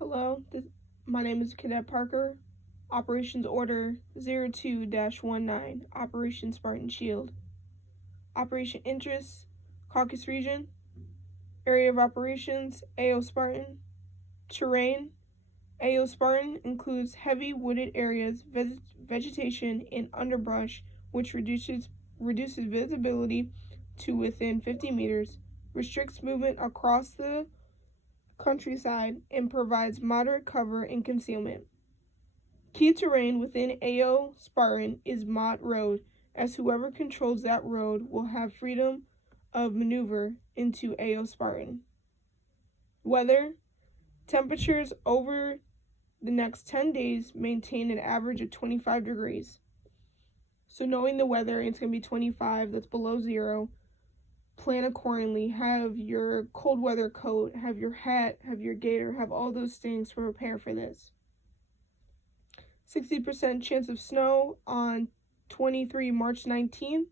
Hello, my name is Cadet Parker. Operations Order 02-19, Operation Spartan Shield. Operation Interests, Caucasus Region. Area of Operations, AO Spartan. Terrain, AO Spartan includes heavy wooded areas, vegetation, and underbrush, which reduces visibility to within 50 meters, restricts movement across the countryside, and provides moderate cover and concealment. Key terrain within AO Spartan is Mott Road, as whoever controls that road will have freedom of maneuver into AO Spartan. Weather, temperatures over the next 10 days maintain an average of 25 degrees. So knowing the weather, it's going to be 25, that's below zero. Plan accordingly. Have your cold weather coat, have your hat, have your gaiter, have all those things to prepare for this. 60% chance of snow on 23 March 19th.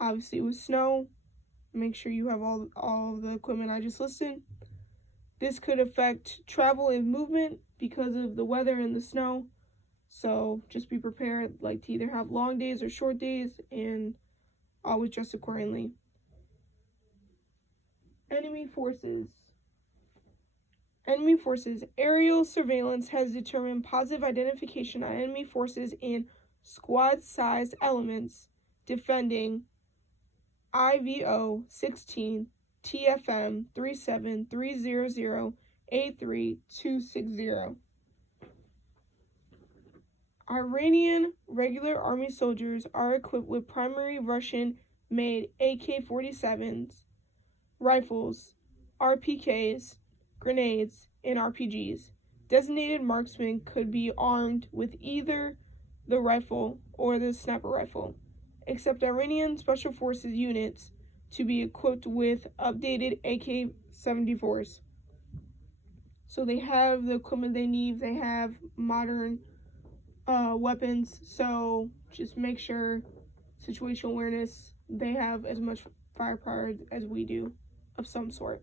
Obviously with snow, make sure you have all of the equipment I just listed. This could affect travel and movement because of the weather and the snow. So just be prepared, like to either have long days or short days, and always dress accordingly. Enemy forces. Enemy forces. Aerial surveillance has determined positive identification on enemy forces in squad-sized elements defending IVO 16 TFM 37300 A3260. Iranian regular army soldiers are equipped with primary Russian-made AK-47s, rifles, RPKs, grenades, and RPGs. Designated marksmen could be armed with either the rifle or the sniper rifle, except Iranian Special Forces units to be equipped with updated AK-74s. So they have the equipment they need, they have modern weapons, so just make sure, situational awareness, they have as much firepower as we do of some sort.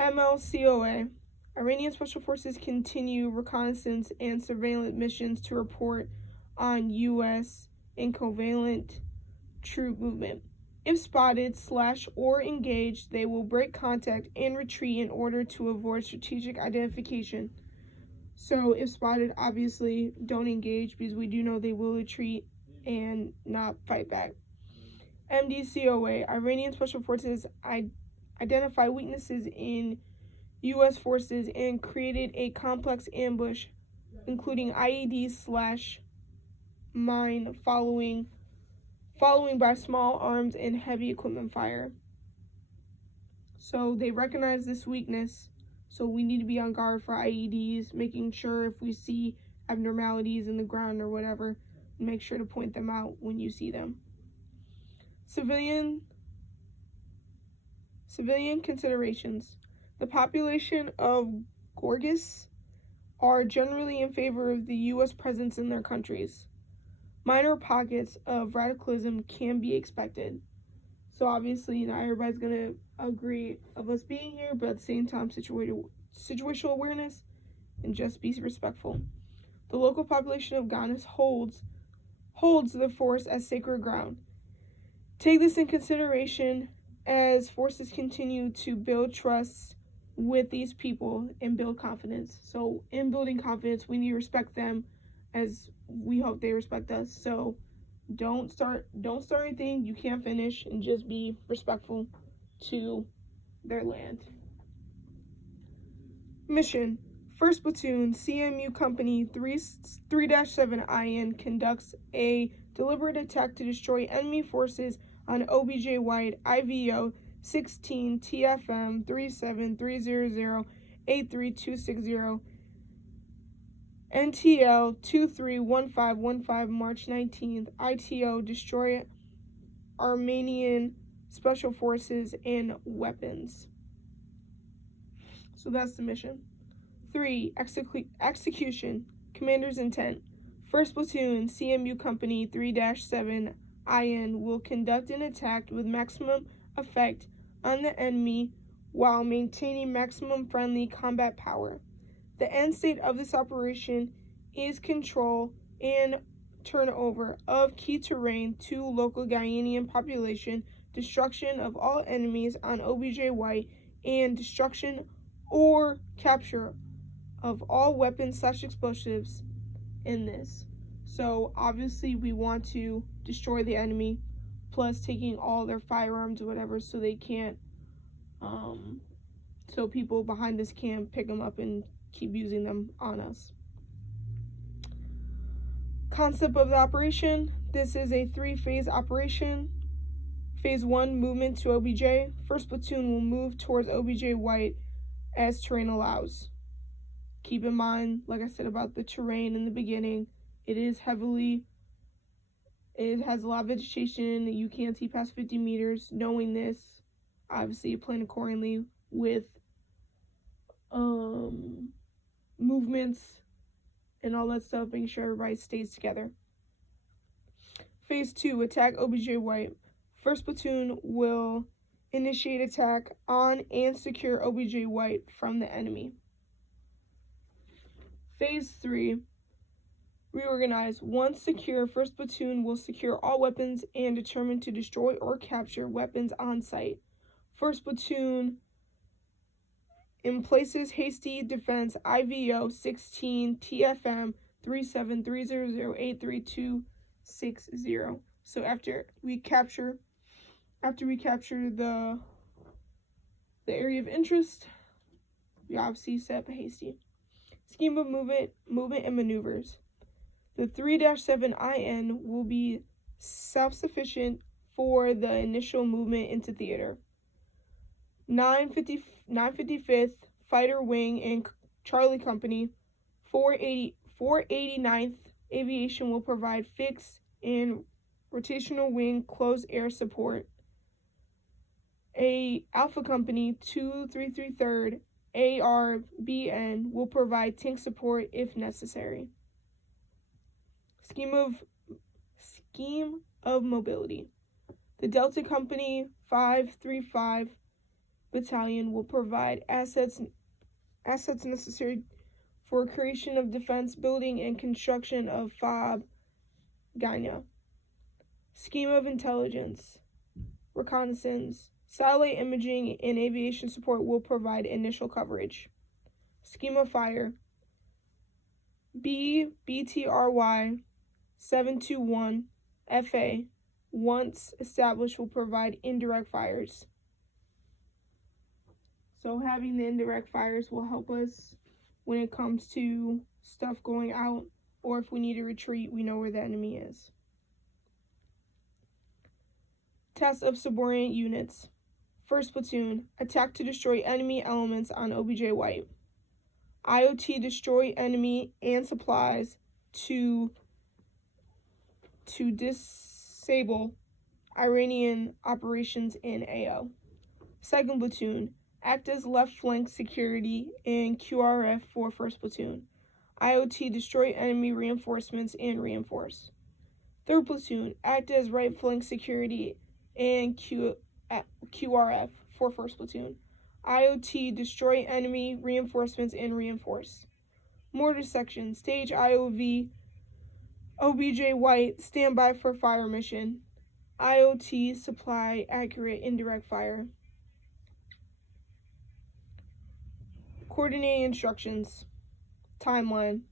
MLCOA. Iranian Special Forces continue reconnaissance and surveillance missions to report on U.S. and covalent troop movement. If spotted, or engaged, they will break contact and retreat in order to avoid strategic identification. So if spotted, obviously don't engage, because we do know they will retreat and not fight back. MDCOA. Iranian Special Forces identify weaknesses in U.S. forces and created a complex ambush, including IED/mine following by small arms and heavy equipment fire. So they recognize this weakness, so we need to be on guard for IEDs, making sure if we see abnormalities in the ground or whatever, make sure to point them out when you see them. Civilian considerations. The population of Gorgas are generally in favor of the U.S. presence in their countries. Minor pockets of radicalism can be expected. So obviously, not everybody's going to agree of us being here, but at the same time, situational awareness and just be respectful. The local population of Ghana holds the force as sacred ground. Take this in consideration as forces continue to build trust with these people and build confidence. So in building confidence, we need to respect them as we hope they respect us. So don't start anything you can't finish, and just be respectful to their land. Mission. 1st Platoon, CMU Company 3-7 IN conducts a deliberate attack to destroy enemy forces on OBJ White IVO 16 TFM 37300 83260 NTL 231515 March 19th. ITO destroy Armenian Special Forces and weapons. So that's the mission. 3. Execution. Commander's intent. 1st Platoon, CMU Company 3-7 IN will conduct an attack with maximum effect on the enemy while maintaining maximum friendly combat power. The end state of this operation is control and turnover of key terrain to local Guyanian population, destruction of all enemies on OBJ White, and destruction or capture of all weapons/explosives in this. So obviously we want to destroy the enemy, plus taking all their firearms or whatever, so they can't so people behind us can't pick them up and keep using them on us. Concept of the operation: this is a 3-phase operation. Phase 1, movement to OBJ. First platoon will move towards OBJ White as terrain allows. Keep in mind, like I said about the terrain in the beginning, it has a lot of vegetation. You can't see past 50 meters. Knowing this, obviously you plan accordingly with movements and all that stuff, making sure everybody stays together. Phase 2, attack OBJ White. First platoon will initiate attack on and secure OBJ White from the enemy. Phase 3, reorganize. Once secure, first platoon will secure all weapons and determine to destroy or capture weapons on site. First platoon emplaces hasty defense IVO 16 TFM 3730083260. So after we capture the area of interest, we obviously set up a hasty. Scheme of movement and maneuvers. The 3-7 IN will be self-sufficient for the initial movement into theater. 955th Fighter Wing and Charlie Company, 489th Aviation will provide fixed and rotational wing closed air support. A Alpha Company, 233rd ARBN will provide tank support if necessary. Scheme of mobility. The Delta Company 535 Battalion will provide assets necessary for creation of defense building and construction of FOB Ghana. Scheme of intelligence, reconnaissance, satellite imaging, and aviation support will provide initial coverage. Scheme of fire, BTRY 721 FA, once established, will provide indirect fires. So having the indirect fires will help us when it comes to stuff going out, or if we need to retreat, we know where the enemy is. Test of subordinate units. First platoon, attack to destroy enemy elements on OBJ White. IOT, destroy enemy and supplies to disable Iranian operations in AO. Second platoon, act as left flank security and QRF for first platoon. IOT, destroy enemy reinforcements and reinforce. Third platoon, act as right flank security and QRF for first platoon. IOT, destroy enemy reinforcements and reinforce. Mortar section, stage IOV, OBJ White, standby for fire mission. IOT, supply accurate indirect fire. Coordinating instructions. Timeline.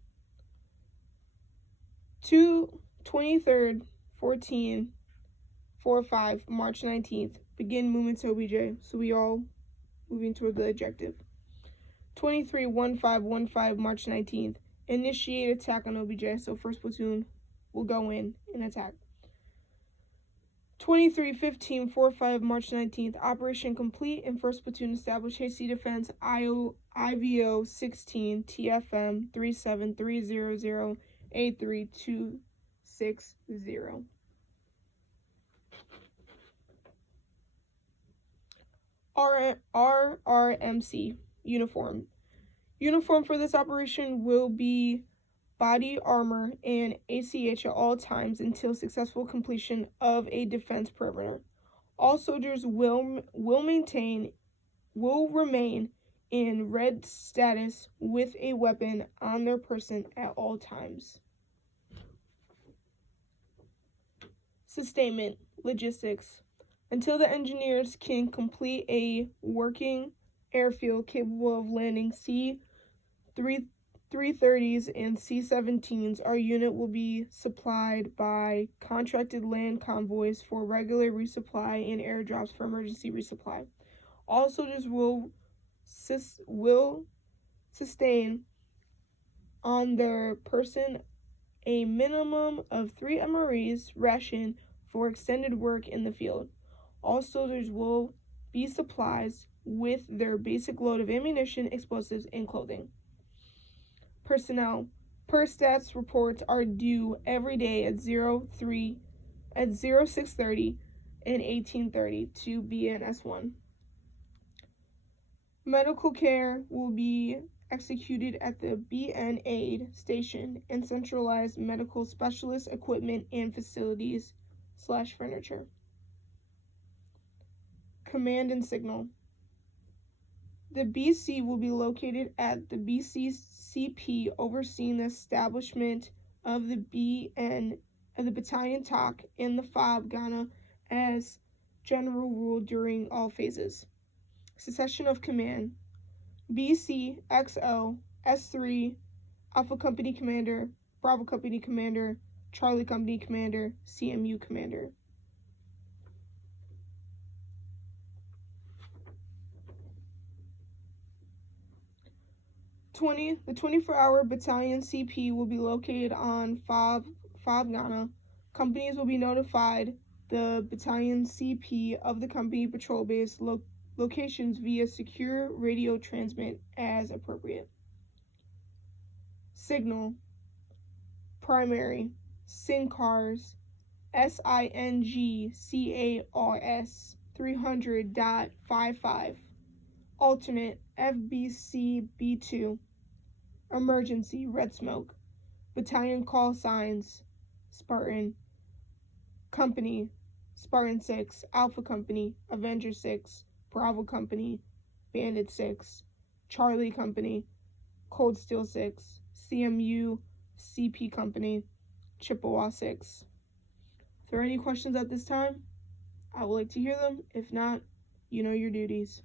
23rd, 14:45, March 19th. Begin movement to OBJ. So we all moving toward the objective. 23:15:15, March 19th. Initiate attack on OBJ. So first platoon will go in and attack. 23:15:45, March 19th. Operation complete and first platoon establish hasty defense IVO 16 TFM 3730083260. RRMC uniform. Uniform for this operation will be body armor and ACH at all times until successful completion of a defense perimeter. All soldiers will maintain will remain in red status with a weapon on their person at all times. Sustainment, logistics. Until the engineers can complete a working airfield capable of landing C-330s and C-17s, our unit will be supplied by contracted land convoys for regular resupply and airdrops for emergency resupply. All soldiers will sustain on their person a minimum of 3 MREs ration for extended work in the field. All soldiers will be supplied with their basic load of ammunition, explosives, and clothing. Personnel. Per stats reports are due every day at 06:30 and 18:30 to BNS1. Medical care will be executed at the BN Aid station and centralized medical specialist equipment and facilities/furniture. Command and signal. The BC will be located at the BCCP, overseeing the establishment of the battalion TOC and the FOB Ghana as general rule during all phases. Succession of command. BC, XO, S3, Alpha Company Commander, Bravo Company Commander, Charlie Company Commander, CMU Commander. The 24-hour battalion CP will be located on FOB Ghana. Companies will be notified the battalion CP of the company patrol base locations via secure radio transmit as appropriate. Signal. Primary. SINCARS. SINGCARS 300.55. Alternate. FBCB2. Emergency. Red smoke. Battalion call signs. Spartan. Company. Spartan 6. Alpha Company. Avenger 6. Bravo Company. Bandit 6. Charlie Company. Cold Steel 6. CMU CP Company. Chippewa 6. If there are any questions at this time, I would like to hear them. If not, you know your duties.